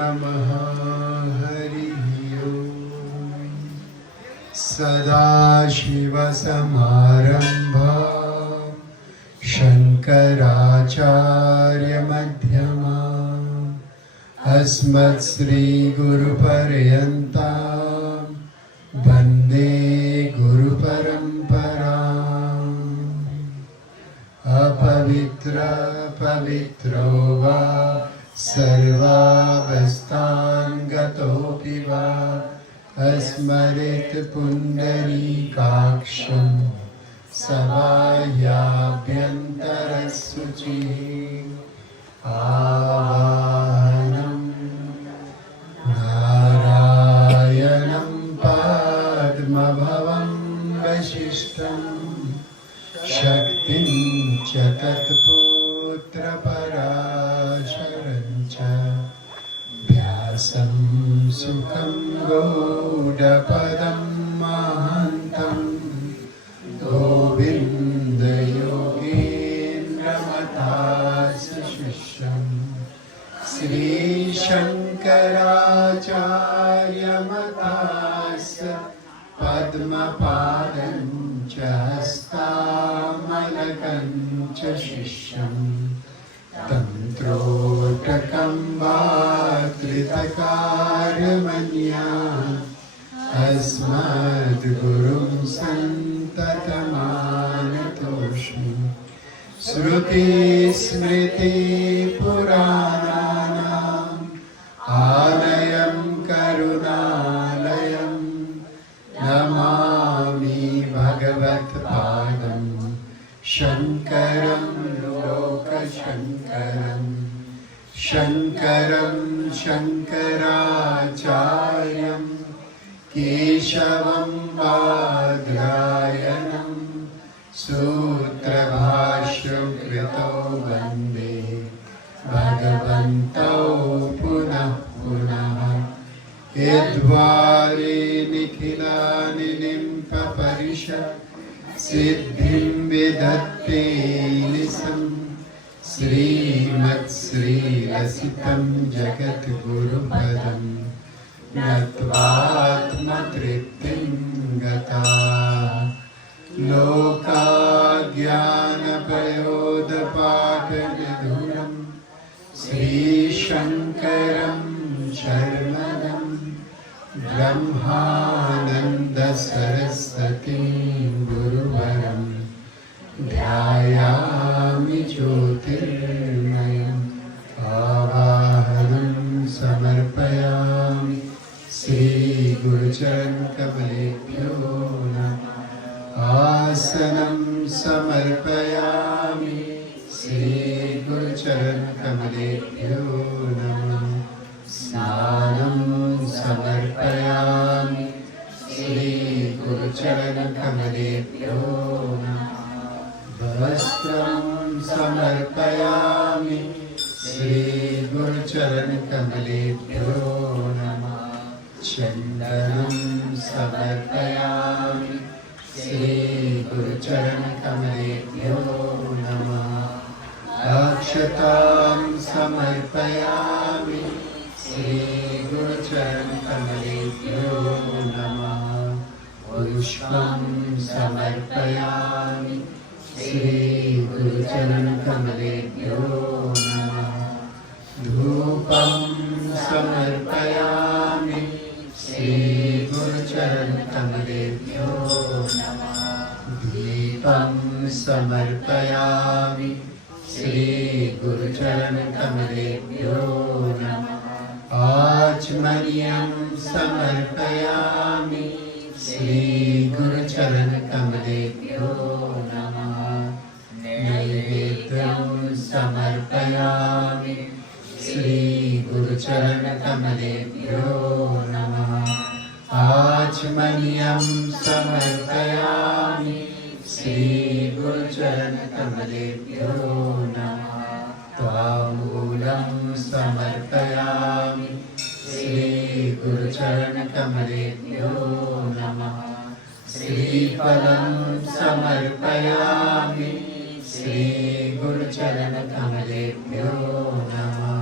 नमः। हरिः ओम्। सदाशिवसमारम्भां शङ्कराचार्यमध्यमाम् अस्मत्श्रीगुरुपर्यन्तां वन्दे गुरुपरम्पराम्। अपवित्रपवित्रो वा सर्वावस्थान् गतोऽपि वा अस्मरेत् पुण्डरीकाक्षं सबाह्याभ्यन्तरशुचिः। आवाहनं नारायणं पद्मभवं वसिष्ठं शक्तिं च तत्पुत्रपराशरं च व्यासं सुखं गौडपदं महान्तं गोविन्दयोगीन्द्रमथास्य शिष्यं श्रीशङ्कराचार्यमथास्य पद्मपादं च हस्तामलकं च शिष्यं तन्त्रोटकं वाक्कृतकारमन्या अस्मद्गुरुं सन्ततमानतोऽस्मि। श्रुतिस्मृतिपुराणानाम् आलयं करुणालयं नमामि भगवत्पादं शङ्करं लोकशङ्करं। शङ्करं शङ्कराचार्यं केशवं बादरायणं सूत्रभाष्यं कृतो वन्दे भगवन्तौ पुनः पुनः। यद्वारे निखिलानि निम्पपरिषत् सिद्धिं विदत्ते निशम् श्रीमत्श्रीलसितं जगद्गुरुपदं नत्वात्मतृप्तिं गता लोका ज्ञानपयोदपाठविधुरं श्रीशङ्करं शर्मदं ब्रह्मानन्दसरस्वतीं गुरुवरं ध्यायामि ज्योतिर्मयम्। आवाहनं समर्पयामि श्रीगुरुचरणकमलेभ्यो नमः। आसनं समर्पयामि श्रीगुरुचरणकमलेभ्यो नमः। स्नानं समर्पयामि श्रीगुरुचरणकमलेभ्यो नमः। वस्त्रं समर्पयामि श्रीगुरुचरणकमलेभ्यो नमः। चन्दनं समर्पयामि श्रीगुरुचरणकमलेभ्यो नमः। अक्षतां समर्पयामि श्रीगुरुचरणकमलेभ्यो नमः। पुष्पं समर्पयामि श्रीगुरुचरणकमलेभ्यो नमः। धूपं समर्पयामि श्रीगुरुचरणकमलेभ्यो नमः। दीपं समर्पयामि श्रीगुरुचरणकमलेभ्यो नमः। आचमनीयं समर्पयामि श्रीगुरुचरणकमलेभ्यो नमः। नैवेद्यं समर्पयामि श्रीगुरुचरणकमलेभ्यो नमः। आचमनीयं समर्पयामि श्रीगुरुचरणकमलेभ्यो नमः। ताम्बूलं समर्पयामि श्रीगुरुचरणकमलेभ्यो नमः। श्रीफलं समर्पयामि श्रीगुरुचरणकमलेभ्यो नमः।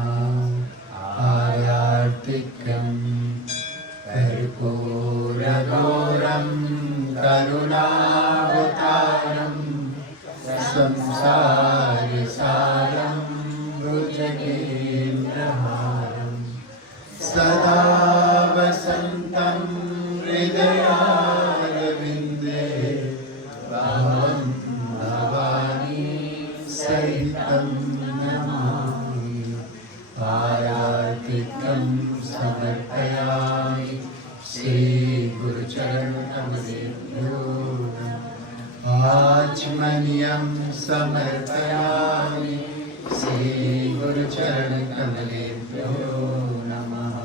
चन्द्रहारम् सदा वसन्तं हृदयारविन्दे भवं भवानी सहितं नमामि पायार्पितं समर्पयामि श्रीगुरुचरणकमलेभ्यो आचमनीयं समर्पयामि श्रीगुरुचरणकमलेभ्यो नमः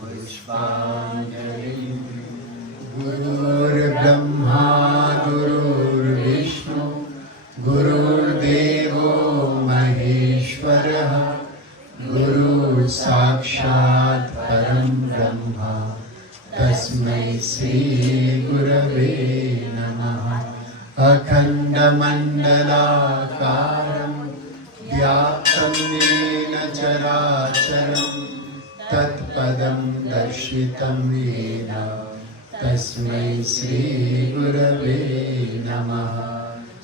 पुष्पाञ्जलिं गुरुर्ब्रह्मा गुरुर्विष्णु गुरुर्देवो महेश्वरः गुरुः साक्षात् परं ब्रह्म तस्मै श्रीगुरवे नमः अखण्डमण्डलाकारं व्याप्तं येन चराचरं तत्पदं दर्शितं येन तस्मै श्रीगुरवे नमः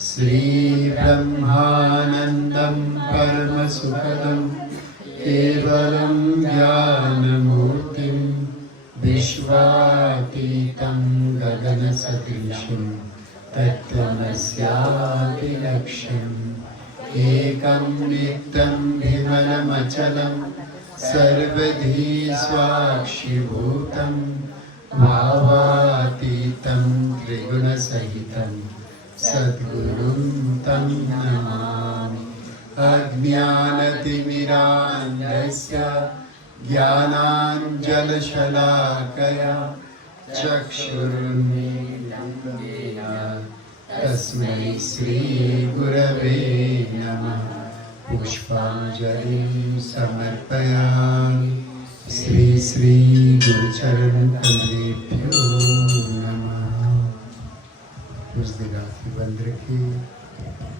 श्रीब्रह्मानन्दं परमसुखदं केवलं ज्ञानमूर्तिं विश्वातीतं गगनसदृशं तत्त्वमस्यादिलक्ष्यम् एकं नित्यं विमलमचलं सर्वधी स्वाक्षिभूतं भावातीतं त्रिगुणसहितं सद्गुरुं तं नमामि अज्ञानतिमिरान्धस्य ज्ञानाञ्जलशलाकया चक्षुरुन्मीलितं येन तस्मै श्रीगुरवे नमः पुष्पाञ्जलिं समर्पयामि श्रीगुरुचरणकमलेभ्यो नमः। उस दिगाफी बंद रखिए।